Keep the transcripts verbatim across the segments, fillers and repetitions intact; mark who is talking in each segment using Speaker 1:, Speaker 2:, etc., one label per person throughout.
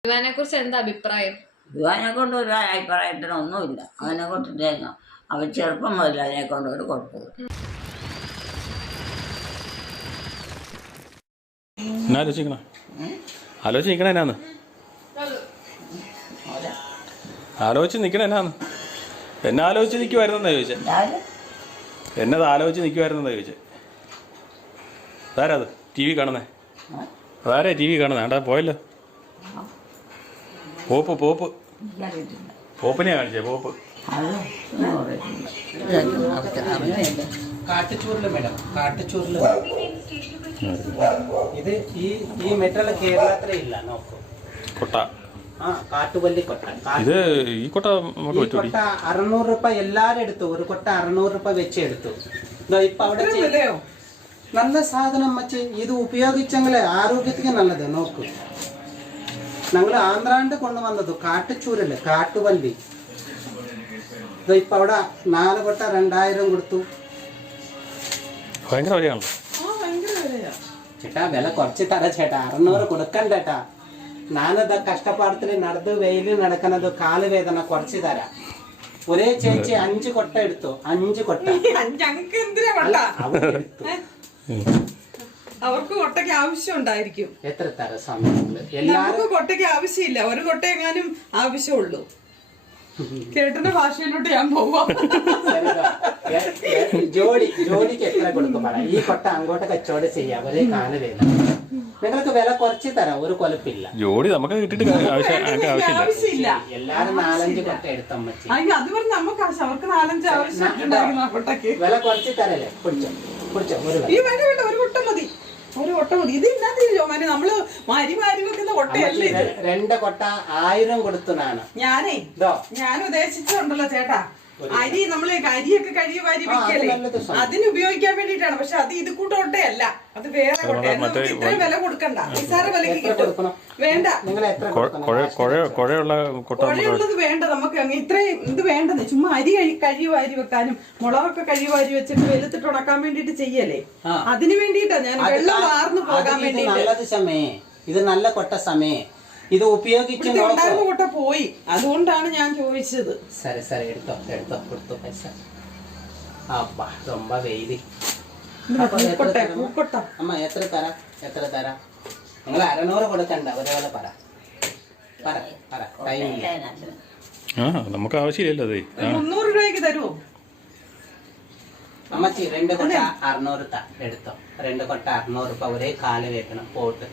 Speaker 1: ദിവാനെ കുറിച്ച് എന്താ അഭിപ്രായം?
Speaker 2: ദിവാനെ കൊണ്ട് ഒരു അഭിപ്രായത്തിനൊന്നുമില്ല. അതിനെ കൊണ്ടിട്ട് അവൻ ചെറുപ്പം മുതൽ അതിനെ കൊണ്ട് ഒരു കുഴപ്പമില്ല.
Speaker 3: ആലോചിക്കണ ആലോചിക്കണ എന്നാന്ന് ആലോചിച്ച് നിൽക്കണ എന്നാന്ന് എന്നെ ആലോചിച്ച് നിൽക്കുമായിരുന്നെന്നാ ചോദിച്ചേ. എന്നത് ആലോചിച്ച് നിൽക്കുമായിരുന്നെന്നാ ചോദിച്ചേ. അതാരാ അത് ടി വി കാണുന്നേ? അതാരേ ടി വി കാണുന്നേ? ആണ്ടാ പോയല്ലോ. പോപ്പ് പോപ്പ് പോപ്പിനെയാ കാണിച്ചേ. പോപ്പ്
Speaker 4: കാട്ടുചൂരില് മേഡം, കാട്ടുചൂരില് ഇത് ഈ ഈ മെറ്റൽ കേരളത്തിലേ ഇല്ല. നോക്കൂ, കൊട്ട. ആ കാട്ടുപല്ലി കൊട്ട.
Speaker 3: ഇത് ഈ കൊട്ട
Speaker 4: ഈ കൊട്ട അറുന്നൂറ് രൂപ എല്ലാരും എടുത്തു. ഒരു കൊട്ട അറുന്നൂറ് രൂപ വെച്ച് എടുത്തു. ഇപ്പൊ അവിടെ നല്ല സാധനം വെച്ച് ഇത് ഉപയോഗിച്ചെങ്കിലേ ആരോഗ്യത്തിന് നല്ലത്. നോക്കൂ, ഞങ്ങൾ ആന്ധ്രാണ്ട് കൊണ്ടുവന്നത് കാട്ടുചൂരല്, കാട്ടുപല്ലി. ഇപ്പൊ അവിടെ നാല് കൊട്ട രണ്ടായിരം കൊടുത്തു.
Speaker 3: ഭയങ്കര വിലയാണല്ലോ
Speaker 4: ചേട്ടാ. വില കുറച്ച് തരാ ചേട്ടാ, അറുന്നൂറ് കൊടുക്കണ്ടേട്ടാ. ഞാനത് കഷ്ടപ്പാടത്തില് നടന്ന് വെയില് നടക്കുന്നത് കാല് വേദന കുറച്ച് തരാം. ഒരേ ചേച്ചി അഞ്ച് കൊട്ട എടുത്തു. അഞ്ച് കൊട്ട
Speaker 5: അവർക്ക് കൊട്ടയ്ക്ക് ആവശ്യം ഉണ്ടായിരിക്കും.
Speaker 4: എത്ര തര സമയങ്ങള്
Speaker 5: എല്ലാവർക്കും കൊട്ടയ്ക്ക് ആവശ്യമില്ല. ഒരു കൊട്ട എങ്ങാനും ആവശ്യമുള്ളൂ. കേട്ടന്റെ ഭാഷയിലോട്ട് ഞാൻ പോവാം.
Speaker 4: ജോഡി ജോഡിക്ക് എത്ര കൊടുക്കും പറയാം. ഈ കൊട്ട അങ്ങോട്ട് കച്ചവടം ചെയ്യാം. ഒരേ കാല് വേദന. നിങ്ങൾക്ക് വില കുറച്ച് തരാം, ഒരു കൊലപ്പില്ല.
Speaker 3: ജോഡി നമുക്ക് കിട്ടിയിട്ട്
Speaker 5: ആവശ്യമില്ല.
Speaker 4: എല്ലാരും നാലഞ്ച് കൊട്ട എടുത്തമ്മച്ചി.
Speaker 5: അയ്യോ, അത് പറഞ്ഞ് നമുക്ക് അവർക്ക് നാലഞ്ച് ആവശ്യം കൊട്ടയ്ക്ക്
Speaker 4: വില കുറച്ച് തരല്ലേ. പിടിച്ചോ പിടിച്ചോ.
Speaker 5: ഈ വേണ്ട വേണ്ട, ഒരു കൊട്ട മതി, ഒരു കൊട്ട മതി. ഇത് ഇല്ലാതില്ലോ മോനെ, നമ്മള് മരി മാരി വെക്കുന്ന കൊട്ടയല്ലേ ഇത്.
Speaker 4: രണ്ട് കൊട്ട ആയിരം കൊടുത്തു. നാണ്
Speaker 5: ഞാനേ ഞാൻ ഉദ്ദേശിച്ചിട്ടുണ്ടല്ലോ ചേട്ടാ, അരി നമ്മള് അരിയൊക്കെ കഴിയ വാരി വെക്കല്ലേ, അതിന് ഉപയോഗിക്കാൻ വേണ്ടിട്ടാണ്. പക്ഷെ അത് ഇത് കൂട്ടോട്ടയല്ല, അത് വേറെ കൊട്ടയാണ്. നമുക്ക് ഇത്രയും വില കൊടുക്കണ്ട, നിസ്സാര വിലക്ക് കിട്ടും. വേണ്ട, കുഴയുള്ളത് വേണ്ട നമുക്ക്. അങ്ങ് ഇത്രയും ഇത് വേണ്ടെന്ന്. ചുമ്മാ അരി കഴി കഴി വാരി വെക്കാനും മുളകൊക്കെ കഴി വാരി വെച്ചിട്ട് വെളുത്തിട്ട് ഉണക്കാൻ വേണ്ടിട്ട് ചെയ്യല്ലേ, അതിന് വേണ്ടിട്ടാ. ഞാൻ വെള്ളം വാർന്നു പോകാൻ വേണ്ടി.
Speaker 4: നല്ലത് സമയേ, ഇത് നല്ല കൊട്ട സമയേ. ഇത് ഉപയോഗിച്ച്
Speaker 5: കൊട്ട പോയി, അതുകൊണ്ടാണ് ഞാൻ ചോദിച്ചത്.
Speaker 4: സരി സരി എടുത്തോ എടുത്തോ കൊടുത്തു പൈസ. അപ്പാ ரொம்ப വെയില്. അമ്മ എത്ര തരാം എത്ര തരാം? നിങ്ങൾ അറുന്നൂറ് കൊടുക്കണ്ട, ഒരേപോലെ പറ പറ പറ.
Speaker 3: നമുക്ക് ആവശ്യമില്ലല്ലോ.
Speaker 5: മുന്നൂറ് രൂപയ്ക്ക് തരുമോ
Speaker 4: അമ്മച്ചി? രണ്ട് കൊട്ട അറുന്നൂറ് എടുത്തോ. രണ്ട് കൊട്ട അറുന്നൂറ് രൂപ. ഒരേ കാല് വെക്കണം പോട്ട്.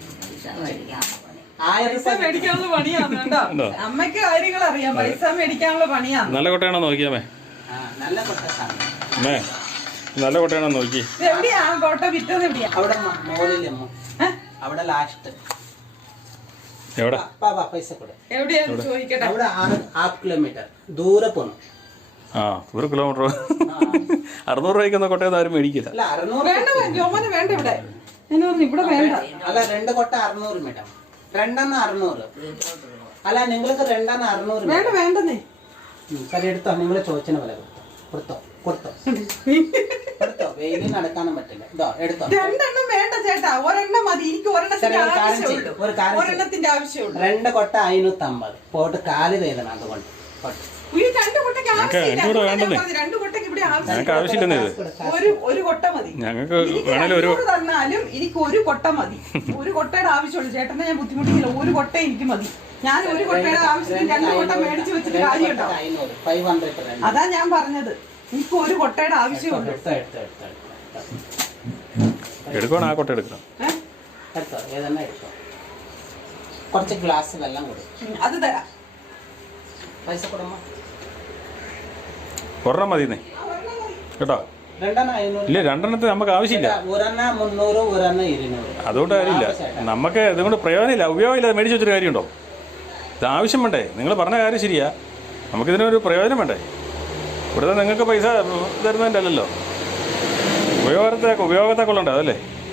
Speaker 5: പൈസ മേടിക്കാനുള്ള പണിയാണ് കേട്ടോ. അമ്മയ്ക്ക് കാര്യങ്ങൾ അറിയാം. പൈസ മേടിക്കാനുള്ള പണിയാണ്.
Speaker 3: നല്ല കൊട്ടയാണോ നോക്കിയാമേ?
Speaker 4: നല്ല കൊട്ട
Speaker 3: അമ്മേ, നല്ല കൊട്ടയാണോ നോക്കി.
Speaker 5: എവിടെയാ കോട്ട വിറ്റത്? എവിടെയാ?
Speaker 4: അവിടെ മോളിലമ്മ, അവിടെ ലാസ്റ്റ്.
Speaker 3: എവിടെ
Speaker 4: പൈസ കൂടെ
Speaker 5: എവിടെയാ ചോദിക്കട്ടെ.
Speaker 4: അവിടെ ഹാഫ് കിലോമീറ്റർ ദൂരെ പോണം.
Speaker 3: ആ, ഒരു കിലോമീറ്റർ. അറുന്നൂറ് രൂപയ്ക്കൊന്നും കൊട്ടയൊന്നും ആരും മേടിക്കില്ല.
Speaker 4: അല്ല അറുന്നൂറ്
Speaker 5: വേണ്ട ജോമന് വേണ്ട. ഇവിടെ ഞാൻ പറഞ്ഞു ഇവിടെ വേണ്ട.
Speaker 4: അല്ല രണ്ട് കൊട്ട അറുന്നൂറ് മേഡം. രണ്ടെണ്ണ അറുന്നൂറ്. അല്ല നിങ്ങൾക്ക് രണ്ടെണ്ണ അറുന്നൂറ്
Speaker 5: വേണ്ട. വേണ്ടെന്നേ.
Speaker 4: സരി എടുത്തോ. നിങ്ങള് ചോദിച്ചതിന് വില കൊടുത്തോ കൊടുത്തോ കൊടുത്തോ. വെയില് നടക്കാനും പറ്റില്ല. ഇതോ എടുത്തോ.
Speaker 5: രണ്ടെണ്ണം വേണ്ട ചേട്ടാ, ഒരെണ്ണം മതി. എനിക്ക് ഒരെണ്ണത്തിന്റെ ആവശ്യമുള്ളൂ. ഒരെണ്ണത്തിന്റെ ആവശ്യമുള്ളൂ.
Speaker 4: രണ്ട് കൊട്ട അയിനൂറ്റി അമ്പത് പോട്ട് കാല് വേദന. അതുകൊണ്ട്
Speaker 5: രണ്ട് കൊട്ടയ്ക്ക് രണ്ട് കൊട്ടയ്ക്ക് ഇവിടെ
Speaker 3: ആവശ്യമില്ലെന്നേ.
Speaker 5: ഒരു ഒരു കൊട്ട മതി
Speaker 3: ഞങ്ങൾക്ക്.
Speaker 5: തന്നാലും എനിക്ക് ഒരു കൊട്ട മതി. ഒരു കൊട്ടയുടെ ആവശ്യമുള്ളൂ. ചേട്ടനെ ഞാൻ ബുദ്ധിമുട്ടിക്കില്ല. ഒരു കൊട്ട എനിക്ക് മതി. ഞാൻ ഒരു കൊട്ടയുടെ ആവശ്യത്തിന് രണ്ട് കൊട്ട മേടിച്ചു വെച്ചിട്ട് കാര്യമുണ്ടോ? അതാ ഞാൻ പറഞ്ഞത്, എനിക്ക് ഒരു കൊട്ടയുടെ ആവശ്യമുള്ളൂ.
Speaker 3: എടുക്കണം, ആ കൊട്ട എടുക്കണം.
Speaker 4: എടുത്തോ, ഏതെണ്ണം എടുത്തോ. കുറച്ച് ഗ്ലാസ് വെള്ളം കൊടുക്കും.
Speaker 5: അത് തരാം.
Speaker 4: പൈസ കൊടുമ്മ.
Speaker 3: ഒരെണ്ണം മതി കേട്ടോ. ഇല്ല, രണ്ടെണ്ണത്തിന് നമുക്ക് ആവശ്യമില്ല.
Speaker 4: ഒരെണ്ണം മുന്നൂറ്, ഒരെണ്ണം ഇരുന്നൂറ്.
Speaker 3: അതുകൊണ്ട് കാര്യമില്ല. നമുക്ക് ഇതുകൊണ്ട് പ്രയോജനമില്ല, ഉപയോഗമില്ല. മേടിച്ച് വെച്ചൊരു കാര്യമുണ്ടോ? ഇത് ആവശ്യം വേണ്ടേ? നിങ്ങൾ പറഞ്ഞ കാര്യം ശരിയാ. നമുക്കിതിനൊരു പ്രയോജനം വേണ്ടേ? ഇവിടുത്തെ നിങ്ങൾക്ക് പൈസ തരുന്നതിൻ്റെ അല്ലല്ലോ, ഉപയോഗത്തെ ഉപയോഗത്തെ കൊള്ളണ്ടേ? അതല്ലേ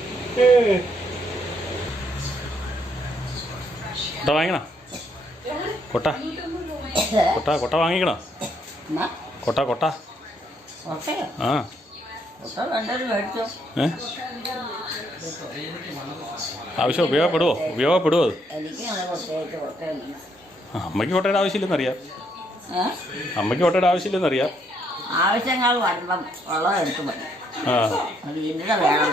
Speaker 3: കൊട്ട വാങ്ങിക്കണ? കൊട്ട കൊട്ട കൊട്ട വാങ്ങിക്കണോ? കൊട്ട കൊട്ട ആ
Speaker 2: മേടിച്ചോ.
Speaker 3: ഏ ആവശ്യം ഉപയോഗപ്പെടുമോ ഉപയോഗപ്പെടുമോ അത്?
Speaker 2: എനിക്ക് അങ്ങനെ പ്രത്യേകിച്ച് കൊട്ടയൊന്നുമില്ല.
Speaker 3: ആ, അമ്മയ്ക്ക് കൊട്ടയുടെ ആവശ്യമില്ലെന്നറിയാം.
Speaker 2: ഏ
Speaker 3: അമ്മയ്ക്ക് കൊട്ടയുടെ ആവശ്യമില്ലെന്നറിയാം.
Speaker 2: ആവശ്യങ്ങൾ വരുമ്പം വെള്ളം എടുത്ത് മതി.
Speaker 3: ആ
Speaker 2: അത് ഇന്ന വേണം.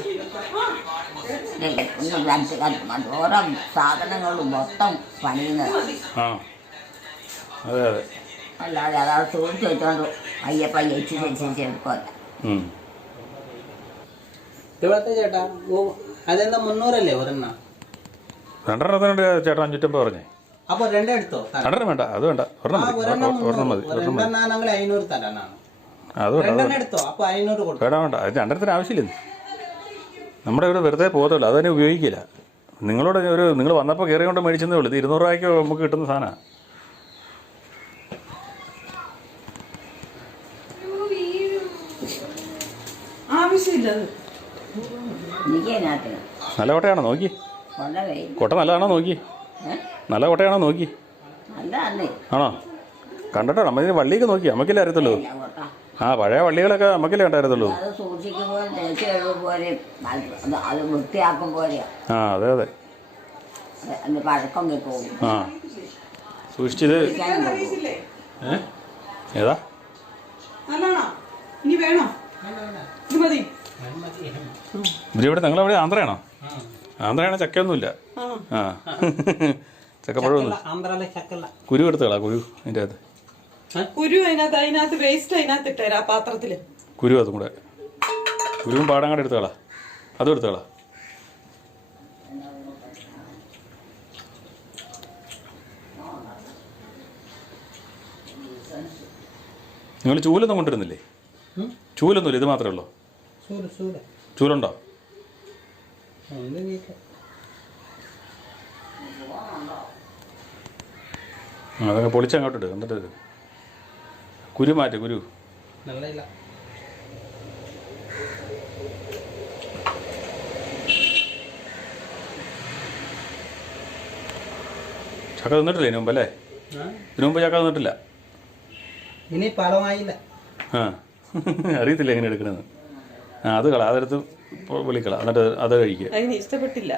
Speaker 2: ഒന്ന് രണ്ട് രണ്ട് ഓരോ സാധനങ്ങളും മൊത്തം പണിയുന്നത്.
Speaker 3: ആ അതെ അതെ.
Speaker 2: അല്ലാതെ അതാണ് സൂക്ഷിച്ച് വെച്ചോണ്ട് പയ്യെ പയ്യെ ഇച്ചിരി ഇച്ചിരി എടുക്കുമല്ല.
Speaker 3: ഉം.
Speaker 4: ഇവിടുത്തെ ചേട്ടാ ഓ അതെന്താ മുന്നൂറല്ലേ ഒരെണ്ണം?
Speaker 3: രണ്ടെണ്ണത്തിനുണ്ട് ചേട്ടാ അഞ്ഞൂറ്റമ്പത് പറഞ്ഞേ.
Speaker 4: അപ്പൊ രണ്ടെടുത്തോ?
Speaker 3: രണ്ടെണ്ണം വേണ്ട, അത് വേണ്ട, ഒരെണ്ണം മതി.
Speaker 4: ഒരെണ്ണം
Speaker 3: ഒരെണ്ണം മതി, ഒരെണ്ണം മതി.
Speaker 4: രണ്ടെണ്ണാണെങ്കിൽ അഞ്ഞൂറ് തരാനാണ്.
Speaker 3: അത് വേണ്ട, അത്
Speaker 4: രണ്ടെണ്ണം
Speaker 3: വേണ്ട.
Speaker 4: എടുത്തോ? അപ്പൊ അഞ്ഞൂറ് കൊടുക്കും.
Speaker 3: വേണ്ട വേണ്ട, അത് രണ്ടെണ്ണത്തിന് ആവശ്യമില്ല. നമ്മുടെ ഇവിടെ വെറുതെ പോകത്തുള്ളൂ, അതന്നെ ഉപയോഗിക്കില്ല. നിങ്ങളോട് ഒരു നിങ്ങൾ വന്നപ്പോൾ കയറി കൊണ്ട് മേടിച്ചതേ ഉള്ളൂ. ഇത് ഇരുന്നൂറ് രൂപയ്ക്ക് നമുക്ക് കിട്ടുന്ന സാധനമാണ്.
Speaker 5: ആവശ്യമില്ലത്.
Speaker 2: എനിക്ക് അതിനകത്ത്
Speaker 3: നല്ല കൊട്ടയാണോ നോക്കി?
Speaker 2: കൊണ്ട വെയിൽ
Speaker 3: കൊട്ട നല്ലതാണോ നോക്കി? നല്ല കൊട്ടയാണോ നോക്കി?
Speaker 2: നല്ല അന്നേ
Speaker 3: ആണോ? കണ്ടിട്ടോ, നമ്മളിതിന് വള്ളിയൊക്കെ നോക്കി, നമുക്കല്ലേ അറിയത്തുള്ളൂ.
Speaker 2: കൊട്ട
Speaker 3: ആ പഴയ വള്ളികളൊക്കെ നമുക്കല്ലേ കണ്ടായിരുന്നുള്ളൂ.
Speaker 2: അത് സൂക്ഷിക്കുമ്പോൾ തേച്ച് കഴിയുമ്പോൾ അത് അത് വൃത്തിയാക്കും പോലെയാണ്.
Speaker 3: ആ അതെ അതെ.
Speaker 2: അതിന് പഴക്കം പോകും.
Speaker 3: ആ സൂക്ഷിച്ചത്.
Speaker 5: അറിയില്ലേ?
Speaker 3: ഏ ഏതാ?
Speaker 5: നല്ലതാണോ? ഇനി വേണോ? ഇത് മതി.
Speaker 3: ഇതിവിടെ നിങ്ങളെവിടെ ആന്ധ്രയാണോ? ആന്ധ്രയാണോ? ചക്കയൊന്നുമില്ല. ആ ചക്കപ്പഴമൊന്നും.
Speaker 4: ആന്ധ്രയിലെ ചക്കല്ല.
Speaker 3: കുരു എടുത്തുകളാ, കുരു അതിൻ്റെ അകത്ത്.
Speaker 5: കുരു അതിനകത്ത് അതിനകത്ത് വേസ്റ്റ് അതിനകത്ത് ഇട്ടേരാ പാത്രത്തില്.
Speaker 3: കുരു അതും കൂടെ, കുരുവും പാടം കൂടെ എടുത്തുകളാ, അതും എടുത്തുകളാ. നിങ്ങൾ ചൂലൊന്നും കൊണ്ടുവരുന്നില്ലേ? ചൂലൊന്നുമില്ല, ഇത് മാത്രമേ ഉള്ളൂ. ചൂലുണ്ടോ? അതൊക്കെ പൊളിച്ചങ്ങോട്ടിട്ട് എന്നിട്ട് കുരു മാറ്റി, കുരു.
Speaker 4: നല്ല
Speaker 3: ചക്ക തിന്നിട്ടില്ല ഇതിനു മുമ്പ് അല്ലേ? ഇതിനു മുമ്പ് ചക്ക തിന്നിട്ടില്ല.
Speaker 4: ഇനി പഴമായില്ല.
Speaker 3: ആ അറിയത്തില്ല എങ്ങനെ എടുക്കണമെന്ന്. ആ അത് കള, അതെടുത്ത് വിളിക്കള, എന്നിട്ട് അത് കഴിക്കുക.
Speaker 5: അതിന് ഇഷ്ടപ്പെട്ടില്ല.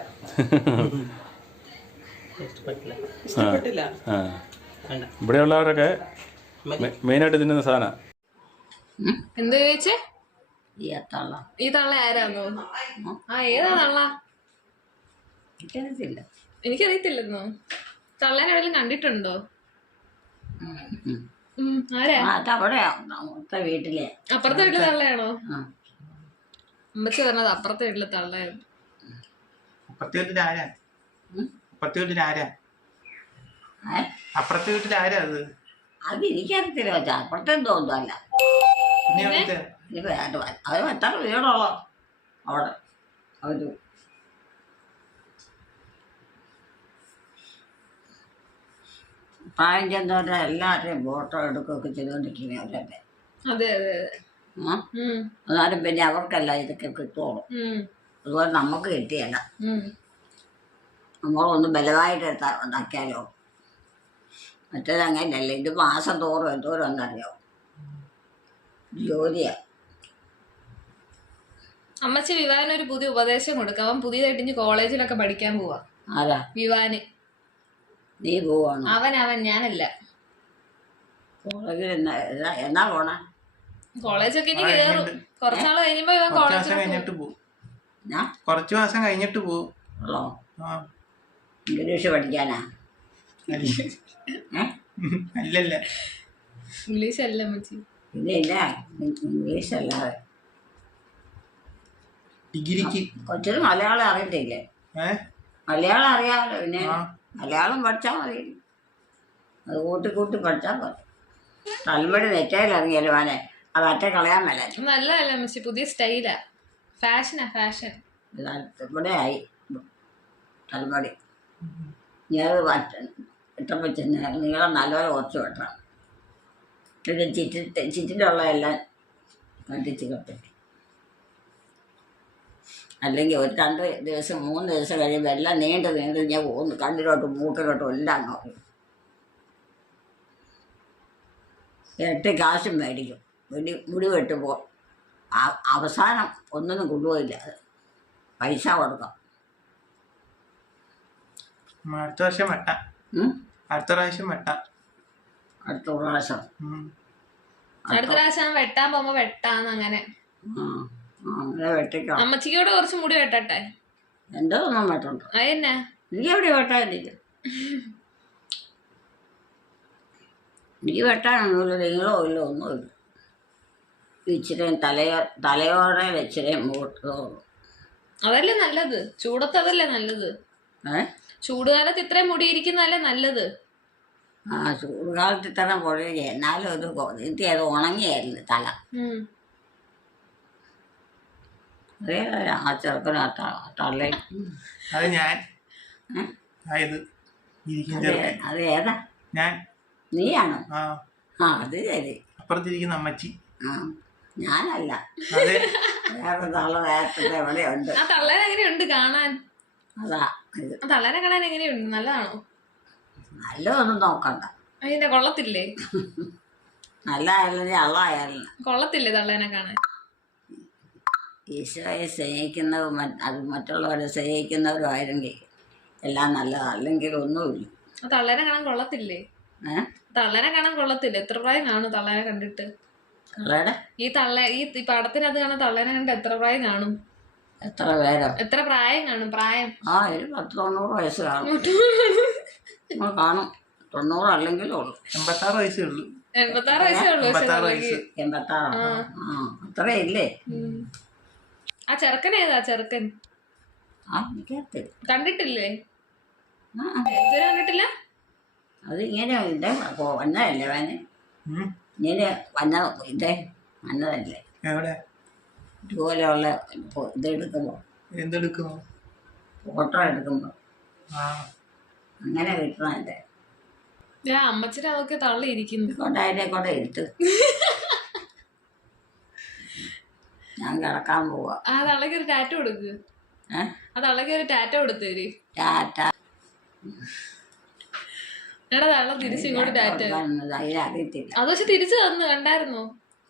Speaker 4: ഇഷ്ടപ്പെട്ടില്ല.
Speaker 5: ഇഷ്ടപ്പെട്ടില്ല.
Speaker 3: ആ ഇവിടെയുള്ളവരൊക്കെ മെയിനായിട്ട് തിന്നുന്ന സാധനം.
Speaker 1: എന്ത് ചോദിച്ചേ?
Speaker 2: ഈ എത്തള്ള
Speaker 1: ഈ തള്ള ആരാന്നോ? ആ ഏതാ തള്ള?
Speaker 2: എനിക്കറിയത്തില്ല.
Speaker 1: എനിക്കറിയത്തില്ലെന്നോ? തള്ളേനെ എവിടെയെങ്കിലും കണ്ടിട്ടുണ്ടോ? ഉം, ആരാ?
Speaker 2: ആ അതവിടെയാ അവിടുത്തെ വീട്ടിലെ.
Speaker 1: അപ്പുറത്തെ വീട്ടിലെ തള്ളയാണോ?
Speaker 2: ആ
Speaker 1: അമ്മച്ചി പറഞ്ഞത് അപ്പുറത്തെ വീട്ടിലെ തള്ളയായിരുന്നു.
Speaker 6: അപ്പുറത്തെ വീട്ടിൽ ആരാ? അപ്പുറത്തെ വീട്ടിൽ ആരാ?
Speaker 2: ഏ
Speaker 6: അപ്പുറത്തെ വീട്ടിൽ ആരാ അത്?
Speaker 2: അത് എനിക്കറിയത്തില്ല. വെച്ചാൽ അപ്പുറത്തെ എന്തോ ഒന്നും അല്ല.
Speaker 6: പിന്നെ അവിടുത്തെ
Speaker 2: ഇത് വേണ്ട, അവർ എത്ര വീടുള്ളോ അവിടെ. അവര് പ്രായം ചെന്നവരുടെ എല്ലാവരുടെയും ഫോട്ടോ എടുക്കുകയൊക്കെ ചെയ്തുകൊണ്ടിരിക്കുന്നവരല്ലേ.
Speaker 1: അതെ അതെ അതെ.
Speaker 2: ആ
Speaker 1: ഉം,
Speaker 2: എന്നാലും പിന്നെ അവർക്കല്ല ഇതൊക്കെ കിട്ടുള്ളൂ.
Speaker 1: ഉം,
Speaker 2: അതുപോലെ നമുക്ക് കിട്ടിയല്ല.
Speaker 1: ഉം.
Speaker 2: നമ്മളൊന്ന് ബലമായിട്ട് എടുത്താ ഉണ്ടാക്കിയാലോ. മറ്റേത് അങ്ങനെയല്ല. ഇത് മാസം തോറും എന്തോരം ഒന്നറിയോ ജോലിയാ.
Speaker 1: അമ്മച്ചി വിവാന് ഒരു പുതിയ ഉപദേശം കൊടുക്കാം. അവൻ പുതിയതായിട്ട് ഇനി കോളേജിലൊക്കെ പഠിക്കാൻ പോവാ.
Speaker 2: ആരാ?
Speaker 1: വിവാന്.
Speaker 2: നീ പോവാണോ?
Speaker 1: അവൻ അവൻ ഞാനല്ല.
Speaker 2: കോളേജിൽ എന്നാ എന്നാ- എന്നാ പോണേ?
Speaker 1: കോളേജൊക്കെ ഇനി കേറും. കുറച്ചാള് കഴിയുമ്പോ ഇവൻ
Speaker 6: കുറച്ച് മാസം
Speaker 1: കോളേജിൽ
Speaker 6: കഴിഞ്ഞിട്ട് പോവും.
Speaker 2: ഞാൻ
Speaker 6: കുറച്ച് മാസം കഴിഞ്ഞിട്ട് പോവും.
Speaker 2: ഉള്ളോ?
Speaker 6: ആ
Speaker 2: ഇംഗ്ലീഷ് പഠിക്കാനാ? ഏ
Speaker 6: അല്ലല്ല,
Speaker 1: ഇംഗ്ലീഷ് അല്ല അമ്മച്ചി.
Speaker 2: പിന്നെ ഇല്ല ഇംഗ്ലീഷ് അല്ലാതെ.
Speaker 6: ഡിഗ്രിക്ക്.
Speaker 2: കൊച്ചിന് മലയാളം അറിയത്തില്ലേ?
Speaker 6: ഏ
Speaker 2: മലയാളം അറിയാമല്ലോ. പിന്നെ
Speaker 6: ആ.
Speaker 2: മലയാളം പഠിച്ചാൽ മതി. അത് കൂട്ടി കൂട്ടി പഠിച്ചാൽ മതി. തലമുടി നെറ്റയിൽ ഇറങ്ങിയല്ലോ മോനെ. അത് അറ്റ കളയാൻ മേല.
Speaker 1: നല്ലതല്ല അമ്മച്ചി, പുതിയ സ്റ്റൈലാ, ഫാഷനാ ഫാഷൻ.
Speaker 2: ഇവിടെ ആയി തലമുടി. ഞാൻ വറ്റ ഇട്ടപ്പോൾ ചെന്ന് നീളം നല്ലപോലെ കുറച്ച് വെട്ടണം. പിന്നെ ചിറ്റി ചിറ്റിലുള്ള എല്ലാം കണ്ടിച്ച് കെട്ടി. അല്ലെങ്കിൽ ഒരു രണ്ട് ദിവസം മൂന്ന് ദിവസം കഴിയുമ്പോൾ എല്ലാം നീണ്ട് നീണ്ട് ഞാൻ പോകുന്നു. കണ്ണിലോട്ടും മൂക്കിലോട്ടും എല്ലാം നോക്കും. ഇരട്ടി കാശും മേടിക്കും. മുടി മുടി വെട്ടുമ്പോൾ അവസാനം ഒന്നിനും കൊണ്ടുപോയില്ല. അത് പൈസ കൊടുക്കാം.
Speaker 6: ഉം, അടുത്ത വർഷം വെട്ടാം.
Speaker 2: ഉം?
Speaker 6: അടുത്ത പ്രാവശ്യം വെട്ടാം.
Speaker 2: അടുത്ത പ്രാവശ്യം.
Speaker 6: ഉം.
Speaker 1: അടുത്ത പ്രാവശ്യം വെട്ടാൻ പോകുമ്പോ വെട്ടാന്ന് അങ്ങനെ.
Speaker 2: ആ ആ, അങ്ങനെ വെട്ടിക്കോ.
Speaker 1: അമ്മച്ചിക്കോട് കുറച്ച് മുടി വെട്ടട്ടെ.
Speaker 2: എൻ്റെ ഒന്നും വെട്ടുണ്ട്.
Speaker 1: അതെന്നാ
Speaker 2: നീ എവിടെ വെട്ടാനില്ല? നീ വെട്ടാനൊന്നുമില്ല, നീളോ ഇല്ല, ഒന്നുമില്ല. ഇച്ചിരി തലയോ തലയോടെ ഇച്ചിരി മൂട്ടോ.
Speaker 1: അതല്ലേ നല്ലത്, ചൂടത്ത് അതല്ലേ നല്ലത്.
Speaker 2: ഏ
Speaker 1: ചൂടുകാലത്ത് ഇത്രയും മുടി ഇരിക്കുന്നതല്ലേ നല്ലത്.
Speaker 2: ആ ചൂടുകാലത്ത് ഇത്ര പൊഴി, എന്നാലും ഒരു ഇത് അത് ഉണങ്ങിയായിരുന്നു തല.
Speaker 1: ഉം.
Speaker 2: അതേ ആ ചെറുക്കനാ തള്ള.
Speaker 6: അത് ഞാൻ ആയത് ഇരിക്കും ചെറുക്കൻ.
Speaker 2: അത് ഏതാ?
Speaker 6: ഞാൻ.
Speaker 2: നീയാണോ?
Speaker 6: ആ
Speaker 2: ആ അത് ശരി.
Speaker 6: അപ്പുറത്തിരിക്കുന്ന അമ്മച്ചി.
Speaker 2: ആ ഞാനല്ല,
Speaker 6: അതെ.
Speaker 2: വേറെ തള്ള നേരത്തെ എവിടെയുണ്ട്.
Speaker 1: ആ തള്ളേനെ എങ്ങനെയുണ്ട് കാണാൻ?
Speaker 2: അതാ ഇത്.
Speaker 1: ആ തള്ളേനെ കാണാൻ എങ്ങനെയുണ്ട്, നല്ലതാണോ?
Speaker 2: നല്ലതൊന്നും നോക്കണ്ട.
Speaker 1: അതിന്റെ കൊള്ളത്തില്ലേ?
Speaker 2: നല്ലതായാലും അള്ളായാലും
Speaker 1: കൊള്ളത്തില്ലേ തള്ളേനെ കാണാൻ?
Speaker 2: ഈശോയെ സ്നേഹിക്കുന്നതും അത് മറ്റുള്ളവരെ സ്നേഹിക്കുന്നവരും ആയിരുന്നെങ്കിൽ എല്ലാം നല്ലതാണ്, അല്ലെങ്കിൽ ഒന്നുമില്ല.
Speaker 1: ആ തള്ളേനെ കാണാൻ കൊള്ളത്തില്ലേ?
Speaker 2: ഏഹ്
Speaker 1: തള്ളേനെ കാണാൻ കൊള്ളത്തില്ല. എത്ര പ്രായം കാണും തള്ളേനെ കണ്ടിട്ട്?
Speaker 2: തള്ളയുടെ
Speaker 1: ഈ തള്ള ഈ ഈ പടത്തിനകത്ത് കാണാൻ തള്ളേനെ കണ്ട് എത്ര പ്രായം കാണും?
Speaker 2: എത്ര പേരോ?
Speaker 1: എത്ര പ്രായം കാണും? പ്രായം
Speaker 2: ആ ഒരു പത്ത് തൊണ്ണൂറ് വയസ്സ് കാണും. നമ്മൾ കാണും. തൊണ്ണൂറ് അല്ലെങ്കിലും ഉള്ളു.
Speaker 6: എൺപത്താറ് വയസ്സേ ഉള്ളൂ.
Speaker 1: എൺപത്താറ് വയസ്സേ ഉള്ളൂ. പക്ഷെ
Speaker 6: എൺപത്താറ്
Speaker 1: തള്ളക്ക്
Speaker 2: എൺപത്താറോ? ആ അത്രയില്ലേ?
Speaker 1: ഉം. ആ ചെറുക്കൻ ഏതാ ചെറുക്കൻ?
Speaker 2: ആ എനിക്കറിയില്ല.
Speaker 1: കണ്ടിട്ടില്ലേ?
Speaker 2: ആ
Speaker 1: ഇതുവരെ കണ്ടിട്ടില്ല.
Speaker 2: അത് ഇങ്ങനെ ഇതേ വന്നതല്ലേ വേനെ?
Speaker 6: ഉം.
Speaker 2: ഇങ്ങനെ വന്ന ഇതേ വന്നതല്ലേ?
Speaker 6: എവിടെ?
Speaker 2: ഇതുപോലെയുള്ള ഇതെടുക്കുമ്പോൾ,
Speaker 6: എന്തെടുക്കുമോ?
Speaker 2: ഫോട്ടോ എടുക്കുമ്പോൾ
Speaker 6: ആ
Speaker 2: അങ്ങനെ കിട്ടണല്ലേ.
Speaker 1: ഞാൻ അമ്മച്ചിന്റെ അതൊക്കെ തള്ളി ഇരിക്കുന്നു.
Speaker 2: കൊണ്ട് അതിനെ കൊണ്ട് എടുത്ത് ഞാൻ കിടക്കാൻ പോവാ.
Speaker 1: ആ തള്ളക്ക് ഒരു ടാറ്റ കൊടുക്ക്.
Speaker 2: ഏഹ്
Speaker 1: ആ തള്ളക്ക് ഒരു ടാറ്റ കൊടുത്തേര്.
Speaker 2: ടാറ്റ
Speaker 1: എടാ തള്ള തിരിച്ച് ഇങ്ങോട്ട് ടാറ്റ.
Speaker 2: അതിനറിയത്തില്ല.
Speaker 1: അത് പക്ഷെ തിരിച്ചു തന്നു, കണ്ടായിരുന്നോ?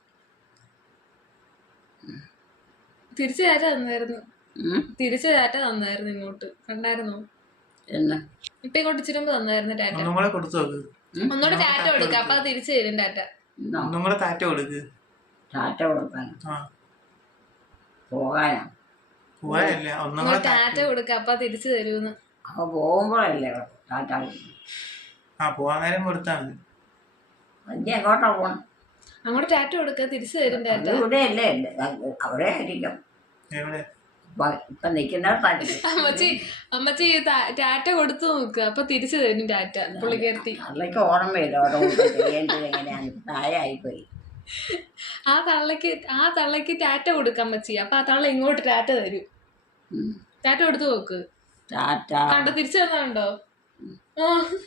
Speaker 1: തിരിച്ച് ടാറ്റ തന്നായിരുന്നു. തിരിച്ച് ടാറ്റ തന്നായിരുന്നു ഇങ്ങോട്ട്, കണ്ടായിരുന്നോ?
Speaker 2: എന്ന്
Speaker 1: ഇപ്പൊ ഇങ്ങോട്ട് ഇച്ചിരുമ്പോ തന്നായിരുന്നു ടാറ്റ.
Speaker 6: ഒന്നും കൂടെ കൊടുത്തു നോക്ക്.
Speaker 1: ഒന്നുകൂടെ ടാറ്റ കൊടുക്ക, അപ്പൊ അത് തിരിച്ചു തരും ടാറ്റ.
Speaker 2: ഇന്നോ
Speaker 6: ഒന്നും കൂടെ താറ്റ കൊടുക്ക്.
Speaker 2: ടാറ്റ കൊടുക്കാൻ
Speaker 6: ആ
Speaker 2: പോകാനോ?
Speaker 6: പോയല്ല, ഒന്നും കൂടെ
Speaker 1: ടാറ്റ കൊടുക്ക, അപ്പൊ തിരിച്ചു തരൂന്ന്.
Speaker 2: അപ്പൊ പോകുമ്പോഴല്ലേ ടാറ്റ കൊടുക്കുന്നത്.
Speaker 6: ആ പോവാൻ നേരം കൊടുത്താൽ മതി.
Speaker 2: വലിയ എങ്ങോട്ടാ പോകണം?
Speaker 1: അങ്ങോട്ട് ടാറ്റ കൊടുക്ക, തിരിച്ചു തരും ടാറ്റ.
Speaker 2: അത് ഇവിടെ അല്ലേ? അവിടെ ആയിരിക്കും.
Speaker 6: എവിടെ?
Speaker 2: ഇപ്പൊ ഇപ്പൊ നിൽക്കുന്നിടത്തായിരിക്കും.
Speaker 1: അമ്മച്ചി അമ്മച്ചി ടാ- ടാറ്റ കൊടുത്തു നോക്ക്, അപ്പൊ തിരിച്ചു തരും ടാറ്റ. പുള്ളിക്കരുത്തി
Speaker 2: അതൊക്കെ ഓർമ്മയില്ല ഓരോ ചെയ്യേണ്ടത് എങ്ങനെയാണ്. താഴെയായിപ്പോയി.
Speaker 1: ആ തള്ളക്ക് ആ തള്ളക്ക് ടാറ്റ കൊടുക്കാം അമ്മച്ചി, അപ്പൊ ആ തള്ള ഇങ്ങോട്ട് ടാറ്റ തരും. ടാറ്റ കൊടുത്തു നോക്ക്.
Speaker 2: ടാറ്റ
Speaker 1: കണ്ടോ? തിരിച്ചു തന്നുണ്ടോ? ആ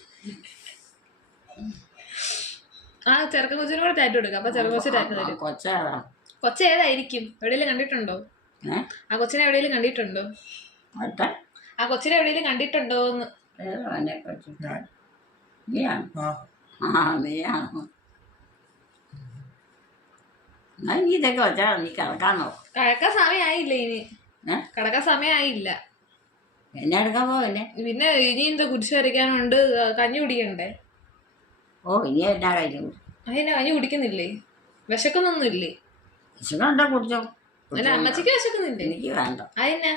Speaker 1: ആ ചെറുക്കൻ കൊച്ചിനും കൂടെ ടാറ്റ കൊടുക്കാം, അപ്പൊ ചെറുക്കൻ കൊച്ചു ടാറ്റ തരും.
Speaker 2: കൊച്ചേതാ?
Speaker 1: കൊച്ച ഏതായിരിക്കും? എവിടെയെങ്കിലും കണ്ടിട്ടുണ്ടോ?
Speaker 2: ഏ
Speaker 1: ആ കൊച്ചിനെ എവിടെയെങ്കിലും കണ്ടിട്ടുണ്ടോ?
Speaker 2: ഒറ്റ
Speaker 1: ആ കൊച്ചിനെ എവിടെയെങ്കിലും കണ്ടിട്ടുണ്ടോ എന്ന്?
Speaker 2: ഏതാ കൊച്ചു?
Speaker 6: ഞാൻ.
Speaker 2: നീയാണ്?
Speaker 6: ആ
Speaker 2: ആ നീയാണോ? എന്നാ നീ ഇതൊക്കെ വെച്ചാ നീ കിടക്കാൻ നോക്കും.
Speaker 1: കിടക്കാൻ സമയമായില്ല ഇനി.
Speaker 2: ഏ
Speaker 1: കിടക്കാൻ സമയമായില്ല.
Speaker 2: എന്നെ എടുക്കാൻ പോ പിന്നെ.
Speaker 1: പിന്നെ ഇനി എന്താ കുരിശ് വരയ്ക്കാനുണ്ട്, കഞ്ഞി കുടിക്കണ്ടേ?
Speaker 2: ഓ ഇനി എന്നാ കഴിച്ചു?
Speaker 1: അതിനെ കഞ്ഞി കുടിക്കുന്നില്ലേ? വിശക്കുന്നൊന്നും ഇല്ലേ?
Speaker 2: വിശക്കുണ്ടാ കുടിച്ചോ?
Speaker 1: അല്ല അമ്മച്ചിക്ക് വിശക്കുന്നില്ലേ?
Speaker 2: എനിക്ക് വേണ്ട.
Speaker 1: അതെന്നാ?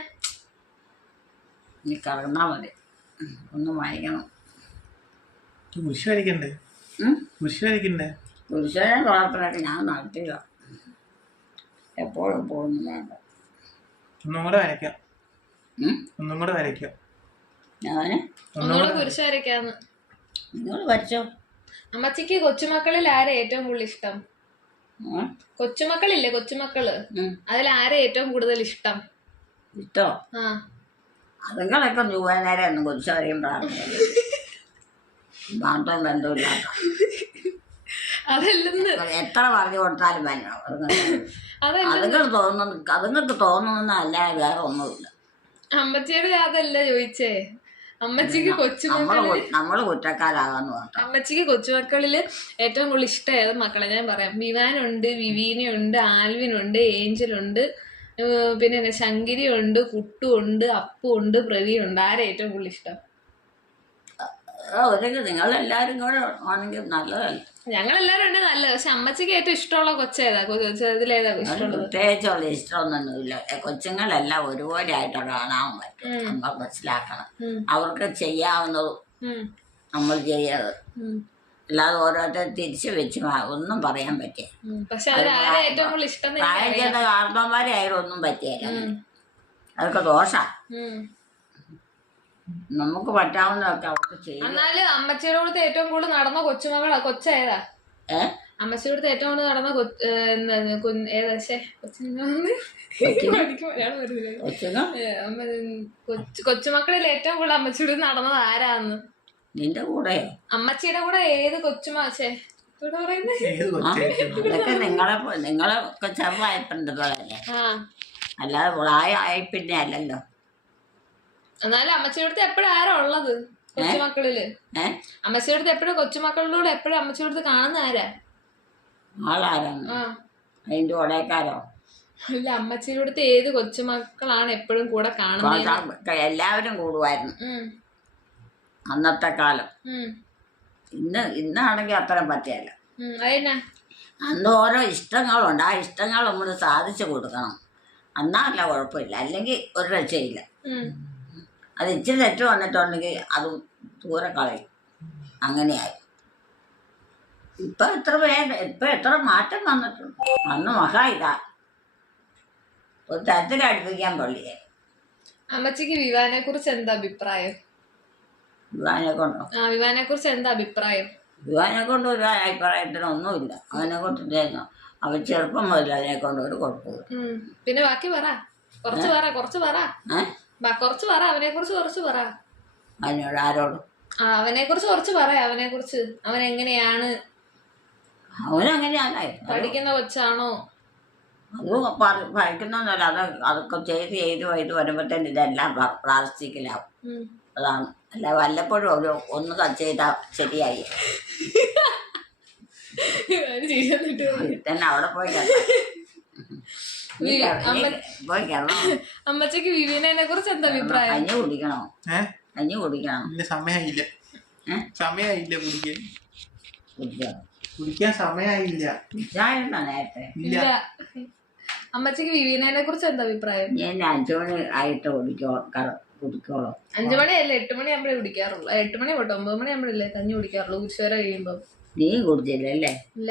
Speaker 2: നീ കിടന്നാ മതി. ഒന്ന് വായിക്കണം.
Speaker 6: കുരിശ് വരയ്ക്കണ്ടേ? കുരിശ് വരയ്ക്കണ്ടേ?
Speaker 2: പുരുഷനെ കുഴപ്പമില്ല, ഞാൻ നടത്തില്ല. എപ്പോഴും എപ്പോഴും വേണ്ട.
Speaker 6: ഒന്നും കൂടെ വരയ്ക്കാം.
Speaker 2: ഉം?
Speaker 6: ഒന്നും കൂടെ വരയ്ക്കാം.
Speaker 2: ഞാന്
Speaker 1: ഒന്നുകൂടെ കുരിശ് വരയ്ക്കാന്ന്.
Speaker 2: നിങ്ങൾ വരച്ചോ.
Speaker 1: അമ്മച്ചിക്ക് കൊച്ചുമക്കളിൽ ആരെ ഏറ്റവും കൂടുതൽ ഇഷ്ടം?
Speaker 2: ഉം?
Speaker 1: കൊച്ചുമക്കളില്ലേ, കൊച്ചുമക്കള്,
Speaker 2: ഉം.
Speaker 1: അതിൽ ആരെ ഏറ്റവും കൂടുതൽ ഇഷ്ടം?
Speaker 2: ഇട്ടോ?
Speaker 1: ആ
Speaker 2: അതുങ്ങളൊക്കെ വൈകുന്നേരം ഒന്നും കുരിശ് വരയുമ്പോഴാണ് ബന്ധവും ബന്ധമില്ലാത്ത.
Speaker 1: അതല്ലെന്ന്
Speaker 2: എത്ര പറഞ്ഞു കൊടുത്താലും വേണം
Speaker 1: അതല്ല
Speaker 2: അതുങ്ങൾ തോന്നുന്നു. അതുങ്ങൾക്ക് തോന്നുന്നല്ല, വേറെ ഒന്നുമില്ല.
Speaker 1: അമ്മച്ചിയുടെ അതല്ല ചോദിച്ചേ. അമ്മച്ചിക്ക്
Speaker 2: നമ്മള്
Speaker 1: കൊച്ചുമക്കളില്
Speaker 2: കു- നമ്മള് കുറ്റക്കാരാകാന്ന് പറഞ്ഞു.
Speaker 1: അമ്മച്ചിക്ക് കൊച്ചുമക്കളില് ഏറ്റവും കൂടുതൽ ഇഷ്ടം ഏത് മക്കളെ ഞാൻ പറയാം. വിവാനുണ്ട്, വിവീനയുണ്ട്, ആൽവിനുണ്ട്, ഏഞ്ചലുണ്ട്, ഏർ പിന്നെ ശങ്കിരി ഉണ്ട്, കുട്ടു ഉണ്ട്, അപ്പു ഉണ്ട്, പ്രവി ഉണ്ട്. ആരാ ഏറ്റവും കൂടുതൽ ഇഷ്ടം?
Speaker 2: അവരൊക്കെ നിങ്ങളെല്ലാവരും കൂടെ ആണെങ്കിൽ നല്ലതല്ല.
Speaker 1: ഞങ്ങളെല്ലാരും ഉണ്ട് നല്ലത്. പക്ഷെ അമ്മച്ചിക്ക് ഏറ്റവും ഇഷ്ടമുള്ള കൊച്ചേതാ? ഇതിലേതാ ഇഷ്ടമുള്ളത്?
Speaker 2: പ്രത്യേകിച്ചുള്ള ഇഷ്ടമൊന്നുമില്ല. കൊച്ചുങ്ങളെല്ലാം ഒരുപോലെ ആയിട്ട് കാണാൻ പറ്റും.
Speaker 1: ഉം.
Speaker 2: നമ്മൾ മനസ്സിലാക്കണം.
Speaker 1: ഉം.
Speaker 2: അവർക്ക് ചെയ്യാവുന്നതും
Speaker 1: ഉം.
Speaker 2: നമ്മൾ ചെയ്യാതെ,
Speaker 1: ഉം.
Speaker 2: അല്ലാതെ ഓരോരുത്തർ തിരിച്ചു വെച്ച് മാ- ഒന്നും പറയാൻ പറ്റിയ.
Speaker 1: ഉം. പക്ഷെ അതിൽ ആരാ ഏറ്റവും കൂടുതൽ ഇഷ്ടം എന്ന്
Speaker 2: പ്രായം
Speaker 1: എനിക്കറിയാം.
Speaker 2: ചെയ്ത കാരണവന്മാരെ ആയാലും ഒന്നും പറ്റിയല്ല.
Speaker 1: ഉം.
Speaker 2: അതൊക്കെ ദോഷ.
Speaker 1: ഉം.
Speaker 2: നമുക്ക് പറ്റാവുന്നതൊക്കെ അവർക്ക് ചെയ്യും.
Speaker 1: എന്നാലും അമ്മച്ചിയുടെ കൂടെ ഏറ്റവും കൂടുതൽ നടന്ന കൊച്ചുമകളാ കൊച്ചേതാ?
Speaker 2: ഏ
Speaker 1: അമ്മച്ചിയുടെ അടുത്ത് ഏറ്റവും കൂടുതൽ നടന്ന കൊച്ച് ഏർ എന്താണ് കുഞ്ഞ് ഏതാ? ശേ കൊച്ചുങ്ങളാണ്. എനിക്ക് മലയാളം വരുന്നില്ല.
Speaker 2: കൊച്ചുങ്ങൾ
Speaker 1: ഏ, അമ്മ കൊച്ചു കൊച്ചുമക്കളിൽ ഏറ്റവും കൂടുതൽ അമ്മച്ചിയുടെ അടുത്ത് നടന്നത് ആരാന്ന്?
Speaker 2: നിന്റെ കൂടെയോ?
Speaker 1: അമ്മച്ചിയുടെ കൂടെ ഏത് കൊച്ചുമാച്ചേ ഇവിടെ പറയുന്നത്?
Speaker 6: ഏത്
Speaker 2: ആ,
Speaker 6: കൊച്ചായിരിക്കും?
Speaker 2: അതൊക്കെ നിങ്ങളെ പോ- നിങ്ങളൊക്കെ ചെറുതായപ്പോഴത്തെ പോലല്ലേ,
Speaker 1: ആ
Speaker 2: അല്ലാതെ പ്രായമായി പിന്നെ അല്ലല്ലോ.
Speaker 1: എന്നാലും അമ്മച്ചിയുടെ അടുത്ത് എപ്പോഴും ആരാ ഉള്ളത് കൊച്ചുമക്കളില്?
Speaker 2: ഏ
Speaker 1: അമ്മച്ചിയുടെ അടുത്ത് എപ്പോഴും കൊച്ചുമക്കളിലൂടെ എപ്പോഴും അമ്മച്ചിയുടെ അടുത്ത് കാണുന്ന ആരാ?
Speaker 2: ആളാരാണ്?
Speaker 1: ആ
Speaker 2: അതിന്റെ ഉടയക്കാരോ?
Speaker 1: അല്ല, അമ്മച്ചിയുടെ അടുത്ത് ഏത് കൊച്ചുമക്കളാണ് എപ്പോഴും കൂടെ കാണുന്നത്?
Speaker 2: കൊ- എല്ലാവരും കൂടുമായിരുന്നു
Speaker 1: ഉം.
Speaker 2: അന്നത്തെ കാലം.
Speaker 1: ഉം.
Speaker 2: ഇന്ന് ഇന്നാണെങ്കിൽ അത്രയും പറ്റിയല്ല.
Speaker 1: ഉം. അതെന്നാ?
Speaker 2: അന്ന് ഓരോ ഇഷ്ടങ്ങളുണ്ട്. ആ ഇഷ്ടങ്ങൾ നമ്മൾ സാധിച്ചു കൊടുക്കണം. അന്നല്ല കുഴപ്പമില്ല, അല്ലെങ്കിൽ ഒരു രക്ഷയില്ല.
Speaker 1: ഉം.
Speaker 2: അത് ഇച്ചിരി തെറ്റ് വന്നിട്ടുണ്ടെങ്കിൽ അത് ദൂരെ കളയും. അങ്ങനെയായി. ഇപ്പൊ എത്ര പേര് ഇപ്പൊ എത്ര മാറ്റം വന്നിട്ടുണ്ട്. അന്ന് മഹാ ഇതാ ഒരു തരത്തിൽ അടുപ്പിക്കാൻ പള്ളിയെ
Speaker 1: അമ്മച്ചിക്ക് വിവാനെ കുറിച്ച് എന്താ അഭിപ്രായം?
Speaker 2: വിവാനെ കൊണ്ടോ?
Speaker 1: ആ വിവാനെ കുറിച്ച് എന്താ അഭിപ്രായം?
Speaker 2: വിവാനെ കൊണ്ട് ഒരു അഭിപ്രായത്തിനൊന്നുമില്ല. അവനെ കൊണ്ടിട്ടായിരുന്നു. അവൻ ചെറുപ്പം മുതൽ അതിനെ കൊണ്ട് ഒരു കുഴപ്പമില്ല.
Speaker 1: ഉം. പിന്നെ ബാക്കി പറ, കുറച്ച് പറ, കുറച്ച് പറ,
Speaker 2: ഏഹ്
Speaker 1: ബാ, കുറച്ച് പറ, അവനെ കുറിച്ച് കുറച്ച് പറ.
Speaker 2: അതിനോട് ആരോടും
Speaker 1: ആ അവനെ കുറിച്ച് കുറച്ച് പറ. അവനെ കുറിച്ച് അവൻ എങ്ങനെയാണ്?
Speaker 2: അവനങ്ങനെയാണായിരുന്നു.
Speaker 1: പഠിക്കുന്ന കൊച്ചാണോ?
Speaker 2: അത് പഠിക്കുന്നൊന്നുമല്ല. അത് അതൊക്കെ ചെയ്ത് ചെയ്ത് ചെയ്ത് വരുമ്പോഴത്തേന് ഇതെല്ലാം പ്ലാസ്റ്റിക്കിലാവും.
Speaker 1: ഉം.
Speaker 2: അതാണ്. അല്ല വല്ലപ്പോഴും ഒരു ഒന്ന് ടച്ച് ചെയ്താൽ ശരിയായി.
Speaker 1: അവന് ചെയ്യാനിട്ട് പോയി.
Speaker 2: തന്നെ അവിടെ പോയി കിടക്കാം. നീ
Speaker 1: വി-
Speaker 2: കിട- നീ
Speaker 1: അമ്മ-
Speaker 2: പോയി കിടന്നോ?
Speaker 1: അമ്മച്ചിക്ക് വിവീനെ കുറിച്ച് എന്താ അഭിപ്രായം?
Speaker 2: കഞ്ഞി കുടിക്കണോ?
Speaker 6: ഏ
Speaker 2: കഞ്ഞി കുടിക്കണോ?
Speaker 6: ഇല്ല, സമയമായില്ല.
Speaker 2: ഏ
Speaker 6: സമയമായില്ല കുടിക്കാൻ.
Speaker 2: കുടിക്കോ?
Speaker 6: കുടിക്കാൻ സമയമായില്ല.
Speaker 2: കുടിച്ചായിരുന്നോ നേരത്തെ?
Speaker 6: ഇല്ല.
Speaker 1: ഇല്ല. അമ്മച്ചിക്ക് വിവീനെ കുറിച്ച് എന്താ അഭിപ്രായം?
Speaker 2: ഞാൻ അഞ്ചു മണി ആയിട്ട് കുടിക്കോ കറ- കുടിക്കോളൂ.
Speaker 1: അഞ്ചു മണിയല്ല, എട്ട് മണി ആകുമ്പോഴേ കുടിക്കാറുള്ളൂ. എട്ട് മണി പോട്ടെ, ഒമ്പത് മണി ആകുമ്പോഴല്ലേ കഞ്ഞി കുടിക്കാറുള്ളൂ ഉച്ചവരെ കഴിയുമ്പോ.
Speaker 2: നീ കുടിച്ചില്ലല്ലേ?
Speaker 1: ഇല്ല.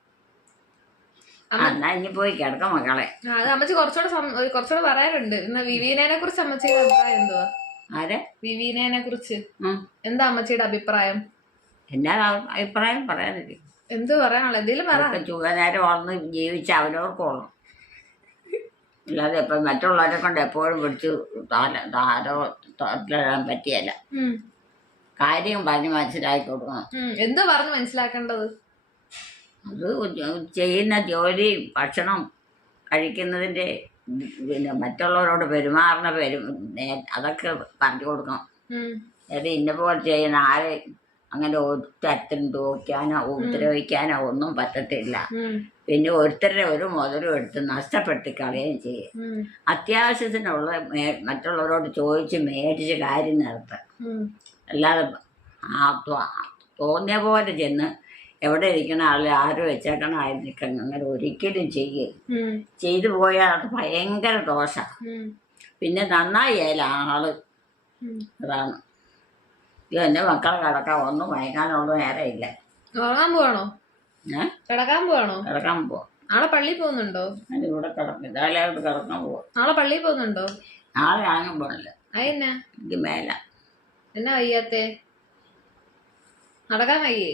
Speaker 2: ആ, എന്നാ ഇനി പോയി കിടക്കാം മക്കളെ.
Speaker 1: ആ, അത് അമ്മച്ചി കുറച്ചുകൂടെ സം- ഒരു കുറച്ചുകൂടെ പറയാനുണ്ട്. എന്നാ വിവീനെ കുറിച്ച് അമ്മച്ചിയുടെ അഭിപ്രായം എന്തുവാ?
Speaker 2: ആരെ?
Speaker 1: വിവീനെ കുറിച്ച്
Speaker 2: ഉം.
Speaker 1: എന്താ അമ്മച്ചിയുടെ അഭിപ്രായം?
Speaker 2: എന്നാ അഭിപ്രായം പറയാനില്ല.
Speaker 1: എന്ത് പറയാനുള്ള എന്തെങ്കിലും പറ.
Speaker 2: അതൊക്കെ ചുവനേരം വളർന്ന് ജീവിച്ച അവനവർക്കോളും. അല്ലാതെ ഇപ്പം മറ്റുള്ളവരെ കൊണ്ട് എപ്പോഴും പിടിച്ച് താര താരോ തോറ്റിടാൻ പറ്റിയല്ല.
Speaker 1: ഉം.
Speaker 2: കാര്യം പറഞ്ഞ് മനസ്സിലാക്കി കൊടുക്കണം.
Speaker 1: ഉം. എന്ത് പറഞ്ഞ് മനസ്സിലാക്കേണ്ടത്?
Speaker 2: അത് ചെയ്യുന്ന ജോലി, ഭക്ഷണം കഴിക്കുന്നതിൻ്റെ പിന്നെ മറ്റുള്ളവരോട് പെരുമാറുന്ന പെരു നേ- അതൊക്കെ പറഞ്ഞു കൊടുക്കണം.
Speaker 1: ഉം.
Speaker 2: അത് ഇന്ന പോലെ ചെയ്യുന്ന ആരെ അങ്ങനെ ഒറ്റത്തിനും തോക്കാനോ ഉപദ്രവിക്കാനോ ഒന്നും പറ്റത്തില്ല.
Speaker 1: ഉം.
Speaker 2: പിന്നെ ഒരുത്തരുടെ ഒരു മുതലും എടുത്ത് നഷ്ടപ്പെട്ട് കളയുകയും ചെയ്യും.
Speaker 1: ഉം.
Speaker 2: അത്യാവശ്യത്തിനുള്ള മേ മറ്റുള്ളവരോട് ചോദിച്ച് മേടിച്ച് കാര്യം നടത്തുക.
Speaker 1: ഉം.
Speaker 2: അല്ലാതെ ആ തോ- തോന്നിയ പോലെ ചെന്ന് എവിടെ ഇരിക്കണ ആൾ ആര് വെച്ചേക്കണ ആയിരിക്കണം അങ്ങനെ ഒരിക്കലും ചെയ്യരുത്.
Speaker 1: ഉം.
Speaker 2: ചെയ്തു പോയാൽ അത് ഭയങ്കര ദോഷമാണ്.
Speaker 1: ഉം.
Speaker 2: പിന്നെ നന്നായി ആയാൽ ആള്
Speaker 1: ഉം.
Speaker 2: അതാണ്. ഇത് എൻ്റെ മക്കളെ കിടക്കാൻ ഒന്നും വൈകാനുള്ള നേരമില്ല.
Speaker 1: ഉറങ്ങാൻ പോവാണോ?
Speaker 2: ഏഹ്
Speaker 1: കിടക്കാൻ പോവാണോ?
Speaker 2: കിടക്കാൻ പോവാം.
Speaker 1: നാളെ പള്ളിയിൽ പോകുന്നുണ്ടോ?
Speaker 2: അതിലൂടെ കിടക്കും. ഇതാലോട്ട് കിടക്കാൻ പോവാം.
Speaker 1: നാളെ പള്ളിയിൽ പോകുന്നുണ്ടോ?
Speaker 2: നാളെ ആകും പോണില്ല.
Speaker 1: അതെന്നാ?
Speaker 2: എനിക്ക് മേല.
Speaker 1: എന്നാ വയ്യാത്തെ? നടക്കാൻ വയ്യേ?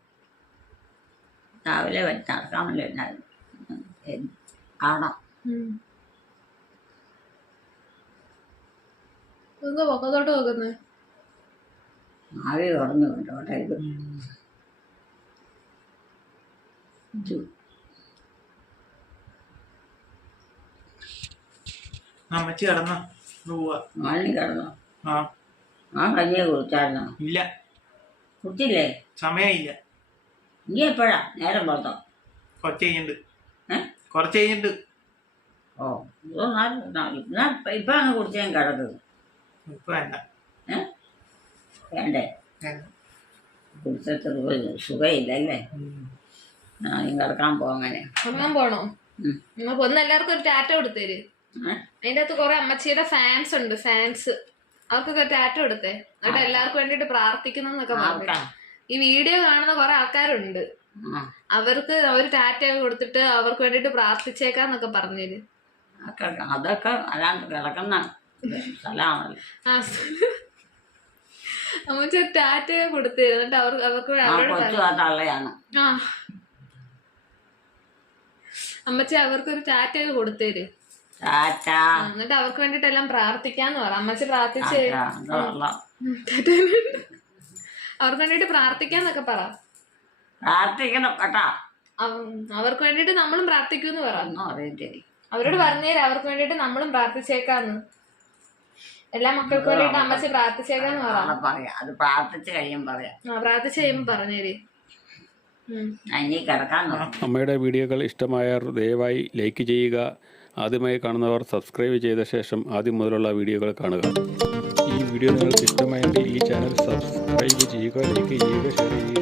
Speaker 2: രാവിലെ വെച്ച് നടക്കാൻ പറ്റില്ല. കാണാം.
Speaker 1: ഉം. എന്താ പൊക്കത്തോട്ട് നോക്കുന്നേ?
Speaker 2: ആവി കുറഞ്ഞു കേട്ടോട്ടെ. ഇത് ഇത്
Speaker 6: അമ്മച്ചി കിടന്നോ? പോവാ.
Speaker 2: മാണി കിടന്നോ?
Speaker 6: ആ
Speaker 2: ആ കഞ്ഞിയെ കുടിച്ചായിരുന്നോ?
Speaker 6: ഇല്ല,
Speaker 2: കുടിച്ചില്ലേ?
Speaker 6: സമയമായില്ല.
Speaker 2: ഇനി എപ്പോഴാ നേരം പുറത്തോ?
Speaker 6: കുറച്ച് കഴിഞ്ഞിട്ട്.
Speaker 2: ഏ
Speaker 6: കുറച്ച് കഴിഞ്ഞിട്ട്.
Speaker 2: ഓ ഇത് നാല് എന്നാ ഇപ്പം അങ്ങ് കുടിച്ചാൽ കിടക്കും.
Speaker 6: ഇപ്പൊ വേണ്ട.
Speaker 2: ഏ വേണ്ടേ?
Speaker 6: വേണ്ട.
Speaker 2: കുടിച്ചിട്ട് സുഖമില്ലല്ലേ? ആ നീ കിടക്കാൻ പോ അങ്ങനെ.
Speaker 1: ഉറങ്ങാൻ പോണോ?
Speaker 2: ഉം.
Speaker 1: എന്നാ ഒന്ന് എല്ലാവർക്കും ഒരു ടാറ്റ കൊടുത്തേര്.
Speaker 2: ഏ?
Speaker 1: അതിന്റെ അകത്ത് കുറെ അമ്മച്ചിയുടെ ഫാൻസ് ഉണ്ട്, ഫാൻസ്. അവർക്കൊക്കെ ടാറ്റ കൊടുത്തേ. എന്നിട്ട് എല്ലാവർക്കും വേണ്ടിട്ട് പ്രാർത്ഥിക്കുന്നൊക്കെ പറഞ്ഞു.
Speaker 2: ആർക്കാ?
Speaker 1: ഈ വീഡിയോ കാണുന്ന കുറെ ആൾക്കാരുണ്ട്,
Speaker 2: ആ
Speaker 1: അവർക്ക് ഒരു ടാറ്റ കൊടുത്തിട്ട് അവർക്ക് വേണ്ടിട്ട് പ്രാർത്ഥിച്ചേക്കാന്നൊക്കെ പറഞ്ഞേര്.
Speaker 2: അതൊക്കെ അതൊക്കെ അല്ലാണ്ട് കിടക്കുന്ന സ്ഥലമാണല്ലോ.
Speaker 1: ആ അമ്മച്ചി ഒരു ടാറ്റ കൊടുത്തേര്. എന്നിട്ട് അവർ അവർക്ക്
Speaker 2: ആ
Speaker 1: അവരോട്
Speaker 2: കൊച്ചു ആ തള്ളയാണ്.
Speaker 1: ആ അമ്മച്ചി അവർക്കൊരു ടാറ്റ കൊടുത്തേര്.
Speaker 2: ടാറ്റ.
Speaker 1: ആ, എന്നിട്ട് അവർക്ക് വേണ്ടിട്ട് എല്ലാം പ്രാർത്ഥിക്കാന്ന് പറ. അമ്മച്ചി പ്രാർത്ഥിച്ച്
Speaker 2: അതല്ല
Speaker 1: അവർക്ക് വേണ്ടിട്ട് പ്രാർത്ഥിക്കാന്നൊക്കെ പറ.
Speaker 2: പ്രാർത്ഥിക്കണം കേട്ടാ.
Speaker 1: അവ- അവർക്ക് വേണ്ടിട്ട് നമ്മളും പ്രാർത്ഥിക്കൂന്ന് പറ.
Speaker 2: ഒന്നും അറിയത്തില്ല.
Speaker 1: അവരോട് പറഞ്ഞേര് അവർക്ക് വേണ്ടിട്ട് നമ്മളും പ്രാർത്ഥിച്ചേക്കാന്ന്. എല്ലാ മക്കൾക്ക് വേണ്ടിട്ട് അമ്മച്ചി പ്രാർത്ഥിച്ചേക്കാന്ന് പറ.
Speaker 2: നാളെ പറയാം. അത് പ്രാർത്ഥിച്ച് കഴിയും പറയാം.
Speaker 1: ആ പ്രാർത്ഥിച്ച് കഴിയുമ്പോ പറഞ്ഞേര്. ഉം
Speaker 2: ഞാൻ ഇനി കിടക്കാൻ നോക്കാം.
Speaker 3: അമ്മയുടെ വീഡിയോകൾ ഇഷ്ടമായവർ ദയവായി ലൈക്ക് ചെയ്യുക. ആദ്യമായി കാണുന്നവർ സബ്സ്ക്രൈബ് ചെയ്ത ശേഷം ആദ്യം മുതലുള്ള വീഡിയോകൾ കാണുക. ഈ വീഡിയോ നിങ്ങൾക്ക് ഇഷ്ടമായെങ്കിൽ ഈ ചാനൽ സബ്സ്ക്രൈബ് ചെയ്യുക, ലൈക്ക് ചെയ്യുക, ഷെയർ ചെയ്യുക.